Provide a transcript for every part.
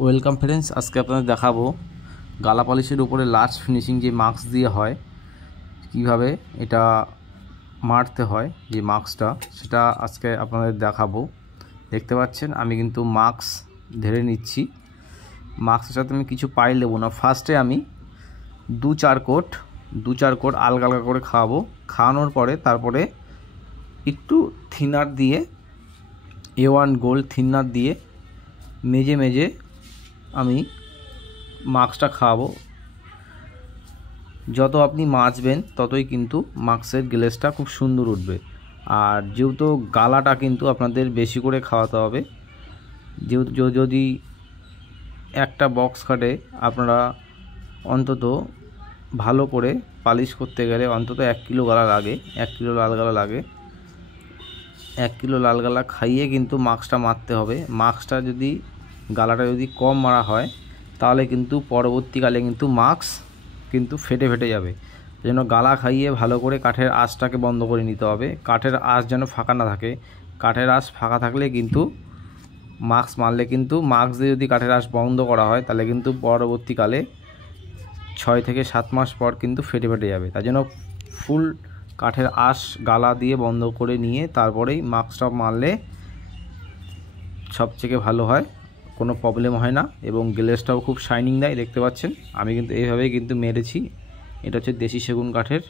Welcome friends, আজকে আপনাদের দেখাবো গালা পলিশের উপরে লাস্ট ফিনিশিং যে মাস্ক দিয়ে হয় কিভাবে এটা মারতে হয়। যে মাস্কটা সেটা আজকে আপনাদের দেখাবো। দেখতে পাচ্ছেন আমি কিন্তু মাস্ক ধরে নিচ্ছি। মাস্কের সাথে আমি কিছু পাইল দেবো না। ফার্স্টে আমি দু চার কোট আলগা আলগা করে খাওয়াবো। খাওয়ানোর পরে তারপরে একটু থিনার দিয়ে A1 গোল্ড থিনার দিয়ে মেজে মেজে আমি মাস্কটা খাওয়াবো। যত আপনি মাজবেন ততই কিন্তু মাস্কের গ্লেজটা খুব সুন্দর উঠবে। আর যেহেতু গালাটা কিন্তু আপনাদের বেশি করে খাওয়াতে হবে, যেহেতু যদি একটা বক্স কাটে আপনারা অন্তত ভালো করে পালিশ করতে গেলে অন্তত 1 কিলো গালা লাগে, 1 কিলো লাল গালা লাগে। 1 কিলো লাল গালা খাইয়ে কিন্তু মাস্কটা মারতে হবে। মাস্কটা যদি গালাটা যদি কম মারা হয় তাহলে কিন্তু পরবর্তীকালে কিন্তু মাস্ক কিন্তু ফেটে ফেটে যাবে। এই জন্য গালা খাইয়ে ভালো করে কাঠের আঁচটাকে বন্ধ করে নিতে হবে। কাঠের আঁচ যেন ফাঁকা না থাকে। কাঠের আঁচ ফাঁকা থাকলে কিন্তু মাস্ক মারলে কিন্তু মাস্ক দিয়ে যদি কাঠের আঁচ বন্ধ করা হয় তাহলে কিন্তু পরবর্তীকালে 6 থেকে 7 মাস পর কিন্তু ফেটে ফেটে যাবে। তার জন্য ফুল কাঠের আঁচ গালা দিয়ে বন্ধ করে নিয়ে তারপরেই মাস্কটা মারলে সবথেকে ভালো হয়, কোনো প্রবলেম হয় না এবং গ্লেজটাও খুব শাইনিং দেয়। দেখতে পাচ্ছেন আমি কিন্তু এইভাবেই কিন্তু মেরেছি। এটা হচ্ছে দেশি সেগুন কাঠের,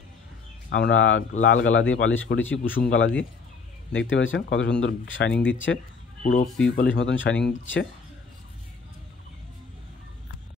আমরা লাল গালা দিয়ে পালিশ করেছি, কুসুম গালা দিয়ে। দেখতে পাচ্ছেন কত সুন্দর শাইনিং দিচ্ছে, পুরো পলিশ মতন শাইনিং দিচ্ছে।